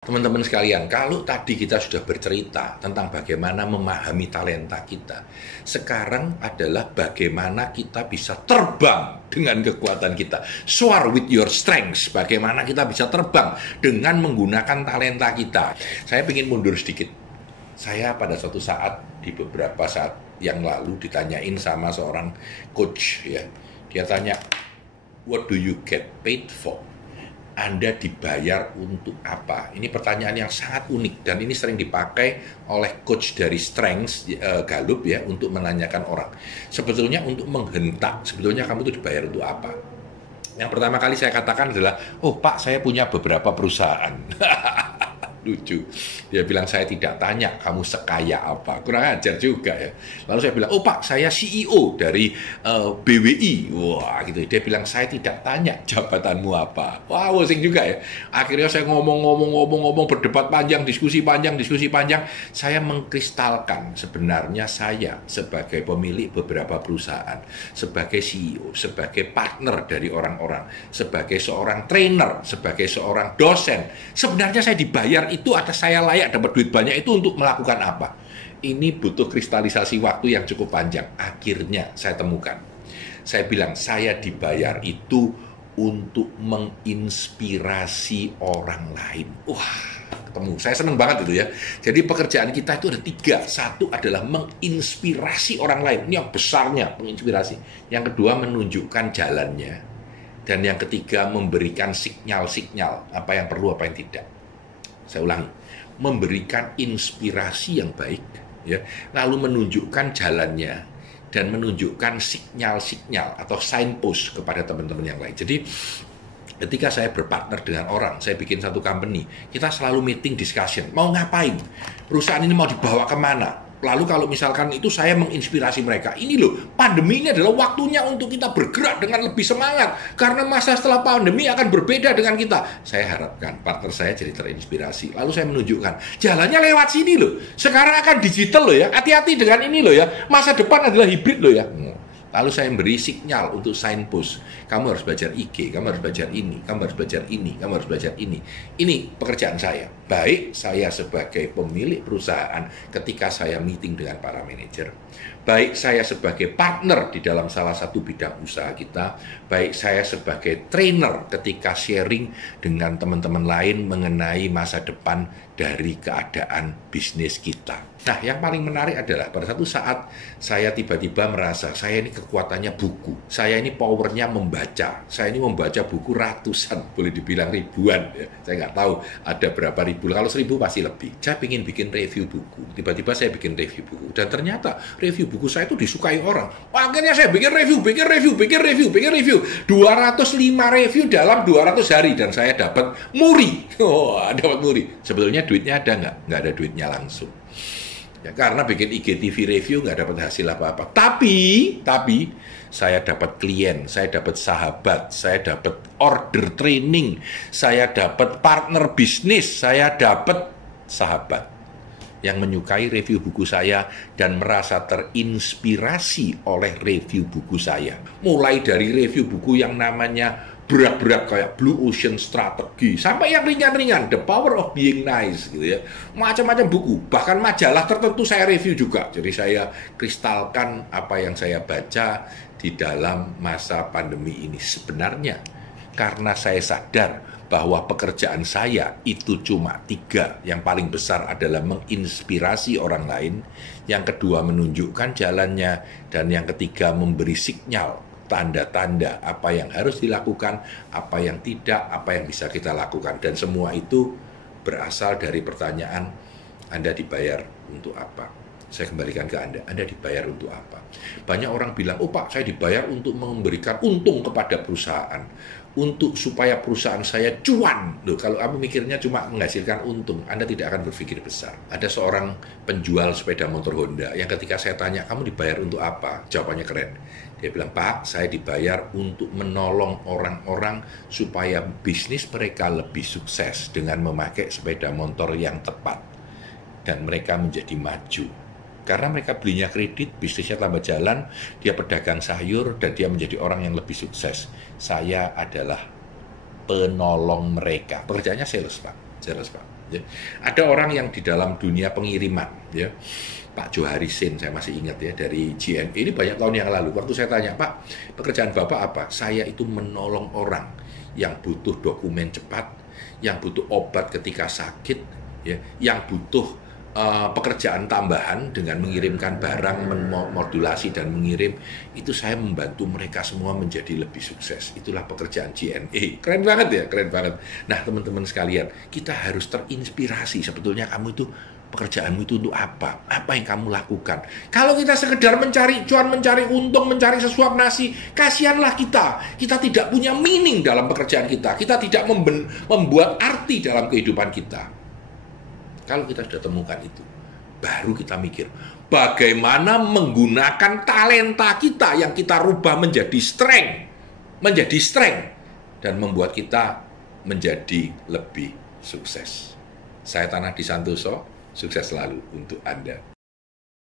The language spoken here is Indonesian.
Teman-teman sekalian, kalau tadi kita sudah bercerita tentang bagaimana memahami talenta kita, sekarang adalah bagaimana kita bisa terbang dengan kekuatan kita. Soar with your strengths, bagaimana kita bisa terbang dengan menggunakan talenta kita. Saya ingin mundur sedikit. Saya pada suatu saat, di beberapa saat yang lalu ditanyain sama seorang coach, ya. Dia tanya, what do you get paid for? Anda dibayar untuk apa? Ini pertanyaan yang sangat unik dan ini sering dipakai oleh coach dari Strengths Gallup ya untuk menanyakan orang. Sebetulnya untuk menghentak, sebetulnya kamu itu dibayar untuk apa? Yang pertama kali saya katakan adalah, oh Pak, saya punya beberapa perusahaan. Lucu. Dia bilang, saya tidak tanya kamu sekaya apa. Kurang ajar juga ya. Lalu saya bilang, oh Pak, saya CEO dari BWI. Wah gitu. Dia bilang, saya tidak tanya jabatanmu apa. Wah, wasing juga ya. Akhirnya saya ngomong, berdebat panjang, diskusi panjang. Saya mengkristalkan sebenarnya saya sebagai pemilik beberapa perusahaan, sebagai CEO, sebagai partner dari orang-orang, sebagai seorang trainer, sebagai seorang dosen. Sebenarnya saya dibayar itu atas saya layak dapat duit banyak itu untuk melakukan apa? Ini butuh kristalisasi waktu yang cukup panjang. Akhirnya saya temukan. Saya bilang, saya dibayar itu untuk menginspirasi orang lain. Wah, ketemu. Saya senang banget itu ya. Jadi pekerjaan kita itu ada 3. Satu adalah menginspirasi orang lain. Ini yang besarnya, menginspirasi. Yang kedua, menunjukkan jalannya. Dan yang ketiga, memberikan sinyal-sinyal. Apa yang perlu, apa yang tidak. Saya ulangi, memberikan inspirasi yang baik, ya, lalu menunjukkan jalannya dan menunjukkan sinyal-sinyal atau signpost kepada teman-teman yang lain. Jadi ketika saya berpartner dengan orang, saya bikin satu company, kita selalu meeting discussion, mau ngapain, perusahaan ini mau dibawa kemana. Lalu kalau misalkan itu saya menginspirasi mereka, ini loh, pandemi ini adalah waktunya untuk kita bergerak dengan lebih semangat. Karena masa setelah pandemi akan berbeda dengan kita. Saya harapkan partner saya jadi terinspirasi. Lalu saya menunjukkan, jalannya lewat sini loh. Sekarang akan digital loh ya, hati-hati dengan ini loh ya. Masa depan adalah hibrid loh ya. Lalu saya beri sinyal untuk signpost. Kamu harus belajar IG, kamu harus belajar ini, kamu harus belajar ini, kamu harus belajar ini. Ini pekerjaan saya. Baik saya sebagai pemilik perusahaan ketika saya meeting dengan para manajer. Baik saya sebagai partner di dalam salah satu bidang usaha kita. Baik saya sebagai trainer ketika sharing dengan teman-teman lain mengenai masa depan dari keadaan bisnis kita. Nah, yang paling menarik adalah pada satu saat saya tiba-tiba merasa saya ini kekuatannya buku, saya ini powernya membaca, saya ini membaca buku ratusan, boleh dibilang ribuan. Ya. Saya nggak tahu ada berapa ribu, kalau 1000 pasti lebih. Saya ingin bikin review buku, tiba-tiba saya bikin review buku, dan ternyata review buku saya itu disukai orang. Akhirnya saya bikin review, 205 review dalam 200 hari, dan saya dapat muri. Oh, dapat muri. Sebetulnya duitnya ada nggak? Nggak ada duitnya langsung. Ya, karena bikin IGTV review nggak dapat hasil apa-apa. Tapi saya dapat klien, saya dapat sahabat, saya dapat order training, saya dapat partner bisnis, saya dapat sahabat yang menyukai review buku saya dan merasa terinspirasi oleh review buku saya. Mulai dari review buku yang namanya berat-berat kayak Blue Ocean Strategy, sampai yang ringan-ringan, The Power of Being Nice, gitu ya. Macam-macam buku, bahkan majalah tertentu saya review juga. Jadi saya kristalkan apa yang saya baca di dalam masa pandemi ini. Sebenarnya karena saya sadar bahwa pekerjaan saya itu cuma 3. Yang paling besar adalah menginspirasi orang lain, yang kedua menunjukkan jalannya, dan yang ketiga memberi sinyal, tanda-tanda apa yang harus dilakukan, apa yang tidak, apa yang bisa kita lakukan. Dan semua itu berasal dari pertanyaan, Anda dibayar untuk apa? Saya kembalikan ke Anda dibayar untuk apa? Banyak orang bilang, oh Pak, saya dibayar untuk memberikan untung kepada perusahaan, untuk supaya perusahaan saya cuan. Loh, kalau kamu mikirnya cuma menghasilkan untung, Anda tidak akan berpikir besar. Ada seorang penjual sepeda motor Honda yang ketika saya tanya, kamu dibayar untuk apa? Jawabannya keren. Dia bilang, Pak, saya dibayar untuk menolong orang-orang supaya bisnis mereka lebih sukses dengan memakai sepeda motor yang tepat. Dan mereka menjadi maju. Karena mereka belinya kredit, bisnisnya tambah jalan, dia pedagang sayur, dan dia menjadi orang yang lebih sukses. Saya adalah penolong mereka. Pekerjaannya sales, Pak. Sales, Pak. Ya. Ada orang yang di dalam dunia pengiriman, ya, Pak Joharisin, saya masih ingat ya, dari JNE, ini banyak tahun yang lalu. Waktu saya tanya, Pak, pekerjaan Bapak apa? Saya itu menolong orang yang butuh dokumen cepat, yang butuh obat ketika sakit, ya, yang butuh pekerjaan tambahan dengan mengirimkan barang, memodulasi dan mengirim. Itu saya membantu mereka semua menjadi lebih sukses. Itulah pekerjaan JNE. Keren banget ya, keren banget. Nah, teman-teman sekalian, kita harus terinspirasi. Sebetulnya kamu itu, pekerjaanmu itu untuk apa? Apa yang kamu lakukan? Kalau kita sekedar mencari cuan, mencari untung, mencari sesuap nasi, kasihanlah kita. Kita tidak punya meaning dalam pekerjaan kita. Kita tidak membuat arti dalam kehidupan kita. Kalau kita sudah temukan itu, baru kita mikir bagaimana menggunakan talenta kita yang kita rubah menjadi strength, dan membuat kita menjadi lebih sukses. Saya Tanah Di Santoso, sukses selalu untuk Anda.